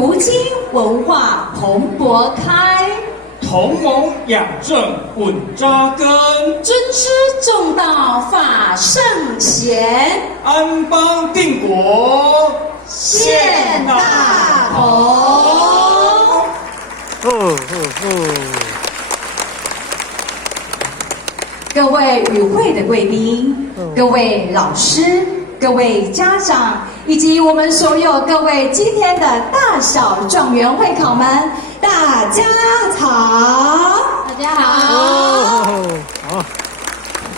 读经文化蓬勃开，同盟养正稳扎根，尊师重道法圣贤，安邦定国献大同。各位与会的贵宾，各位老师，各位家长，以及我们所有各位今天的大小状元会考们，大家好！大家好！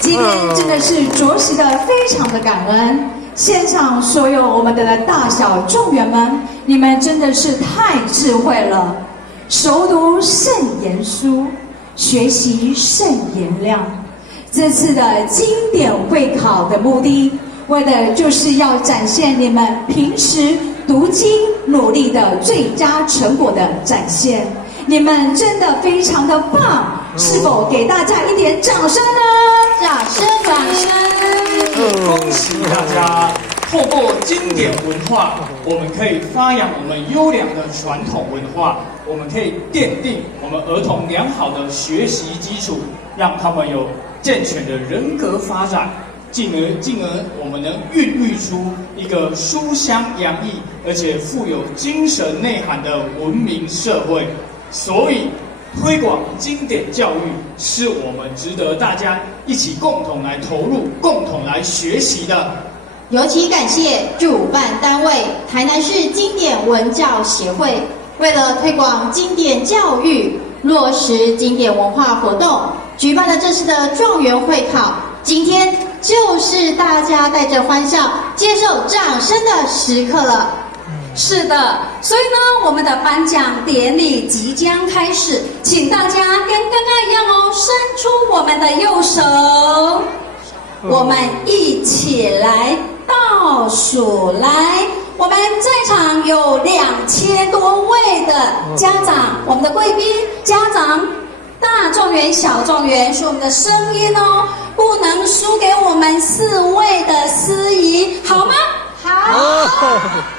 今天真的是着实的非常的感恩，现场所有我们的大小状元们，你们真的是太智慧了，熟读圣言书，学习圣言量。这次的经典会考的目的，为的就是要展现你们平时读经努力的最佳成果的展现。你们真的非常的棒，是否给大家一点掌声呢？掌声，掌声！恭喜大家！透过经典文化，我们可以发扬我们优良的传统文化，我们可以奠定我们儿童良好的学习基础，让他们有健全的人格发展，进而我们能孕育出一个书香洋溢而且富有精神内涵的文明社会。所以，推广经典教育是我们值得大家一起共同来投入、共同来学习的。尤其感谢主办单位台南市经典文教协会，为了推广经典教育、落实经典文化活动，举办了这次的状元会考。今天就是大家带着欢笑接受掌声的时刻了。是的，所以呢，我们的颁奖典礼即将开始，请大家跟刚刚一样哦，伸出我们的右手，我们一起来倒数来。我们在场有2000多位的家长，我们的贵宾家长，大状元、小状元，是我们的声音哦，不能输给我们4位的司仪，好吗？好，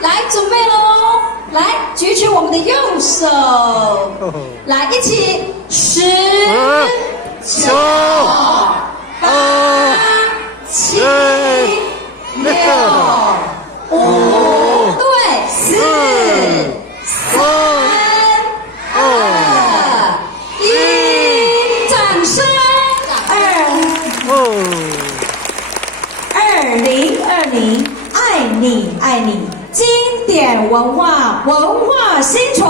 来准备喽！来举起我们的右手，来一起10、9、8、7、6、5，对，4、3、2、1，掌声！2020。爱你，爱你，经典文化，文化新传。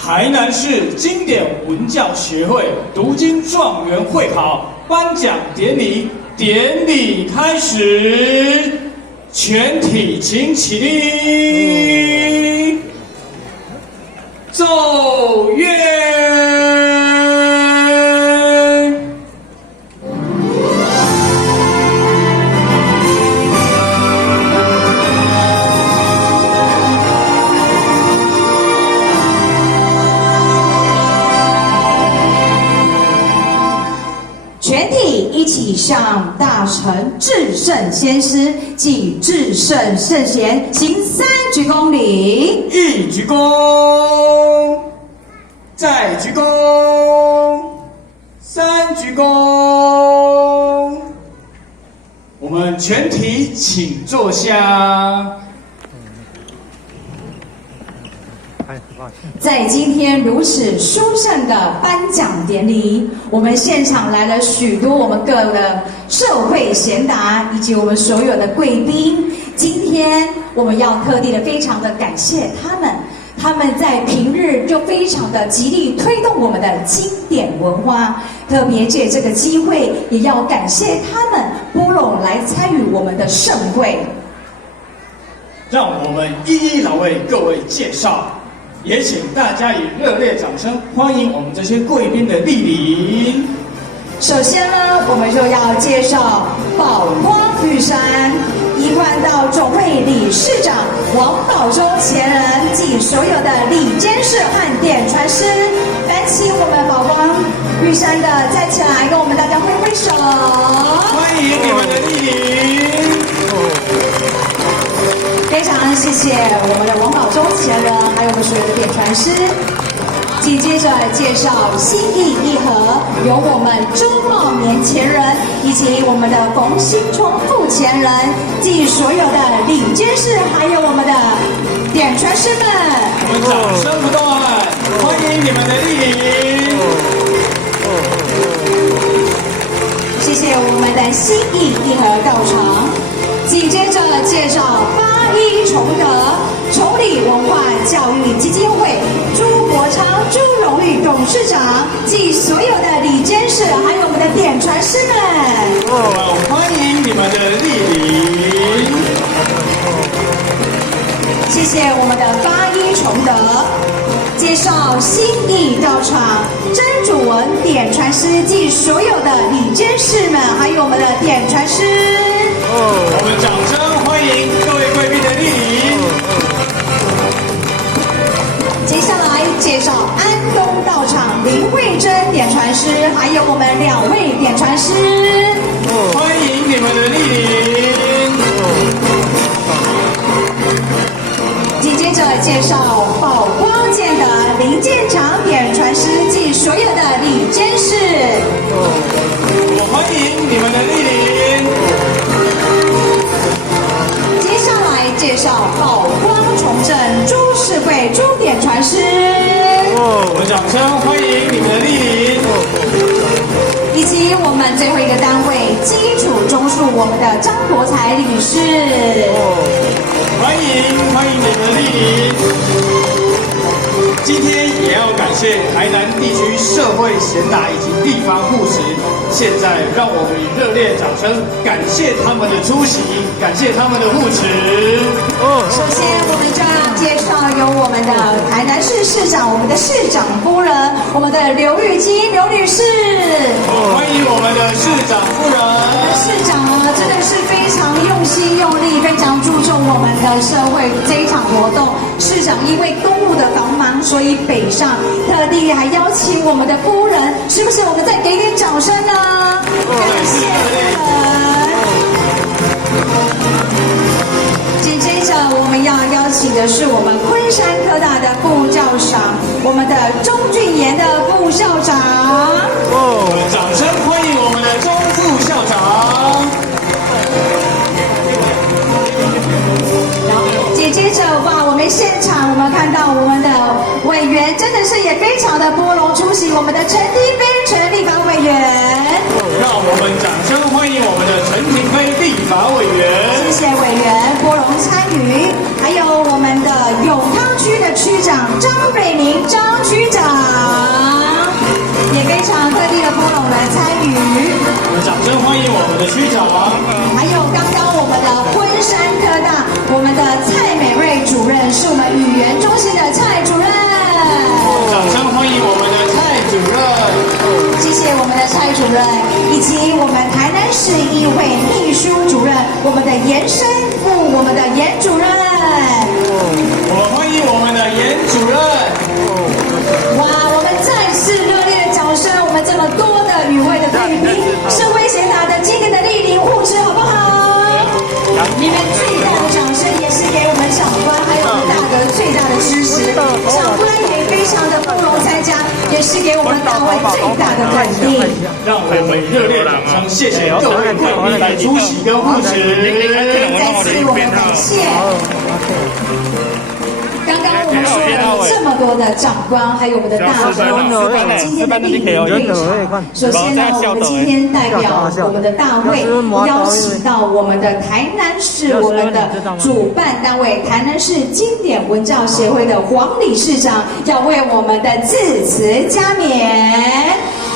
台南市经典文教协会读经状元会考颁奖典礼开始，全体请起立，奏乐。一起向大成至圣先师及至圣圣贤行3鞠躬礼，1鞠躬，再鞠躬，3鞠躬。我们全体请坐下。在今天如此殊胜的颁奖典礼，我们现场来了许多我们各个社会贤达以及我们所有的贵宾。今天我们要特地的非常的感谢他们在平日就非常的极力推动我们的经典文化，特别借这个机会也要感谢他们拨冗来参与我们的盛会。让我们一一来为各位介绍。也请大家以热烈掌声欢迎我们这些贵宾的莅临。首先呢，我们就要介绍宝光玉山一贯道总会理事长王宝忠前人及所有的理监事和点传师，烦请我们宝光玉山的站起来，跟我们大家挥挥手，欢迎你们的莅临。非常谢谢我们的王宝忠前人，还有们所有的点传师。紧接着介绍心意一盒，由我们周茂年前人以及我们的冯新冲副前人及所有的领监事，还有我们的点传师们，我们掌声不断，欢迎你们的莅临。谢谢我们的心意一盒到场。紧接着介绍八一崇德崇礼文化教育基金会朱国昌朱荣誉董事长及所有的理监事，还有我们的点传师们，欢迎你们的莅临。谢谢我们的八一崇德。介绍心意到场，曾主文点传师及所有的理监事们，还有我们的点传师。我们掌声欢迎各位贵宾的莅临。接下来介绍安东到场，林慧珍点传师，还有我们2位点传师。欢迎你们的莅临。紧接着介绍宝光剑的林建长点传师及所有的理监事。我欢迎你们的莅临。接下来介绍宝光重振株式会朱点传师。我们掌声欢迎你们的莅临。以及我们最后一个单位基础中数我们的张国才理事。欢迎你们的莅临。今天也要感谢台南地区社会贤达以及地方护持，现在让我们以热烈掌声感谢他们的出席，感谢他们的护持。首先我们就要介绍由我们的台南市市长，我们的市长夫人，我们的刘玉金刘女士。欢迎我们的市长夫人。市长呢真的是非常用心用力，非常注重我们的社会这一场活动。市长因为公务的繁忙，所以北上，特地还邀请我们的夫人，是不是？我们再给点掌声呢？感谢夫人。紧接着我们要邀请的是我们昆山科大的副校长，我们的钟俊言的副校长。掌声欢迎我们的钟副校长。接着哇，我们现场我们看到我们的委员真的是也非常的拨冗出席，我们的陈廷飞陈立法委员。让我们掌声欢迎我们的陈廷飞立法委员。谢谢委员拨冗参与，还有我们的永康区的区长张瑞明张区长，也非常特地的拨冗来参与。我们掌声欢迎我们的区长。还有刚刚我们的昆山科大，我们的蔡美瑞主任是我们语言中心的蔡主任。掌声欢迎我们的蔡主任。谢谢我们的蔡主任，以及我们台南市议会秘书主任，我们的延伸部，我们的严主任。我们欢迎我们的严主任。哇，我们再次热烈的掌声，我们这么多的与会的贵宾，社会贤达的今天的莅临护持，好不好？你们最大的掌声也是给我们长官还有我们大哥最大的支持，长官也非常的不容参加，也是给我们大会最大的肯定。让我们热烈掌声，谢谢各位贵宾来出席跟护持。再次我们感谢。刚刚我们说了这么多的长官，还有我们的大会，今天的莅临会场。首先呢，我们今天代表我们的大会，邀请到我们的台南市我们的主办单位台南市经典文教协会的黄理事长，要为我们的致辞加冕。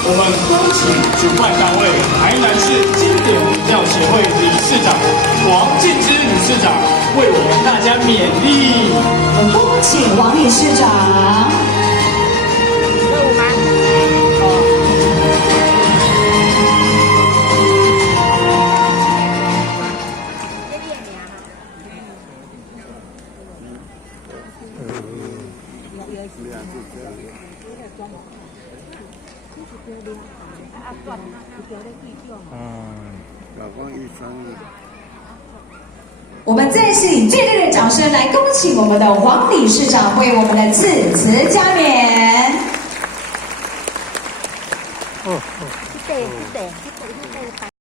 我们恭请主办单位台南市经典文教协会理事长王敬之理事长为我们大家勉励。恭请王理事长。老公一生日。我们再次以最热烈的掌声来恭请我们的黄理事长为我们的致辞加冕。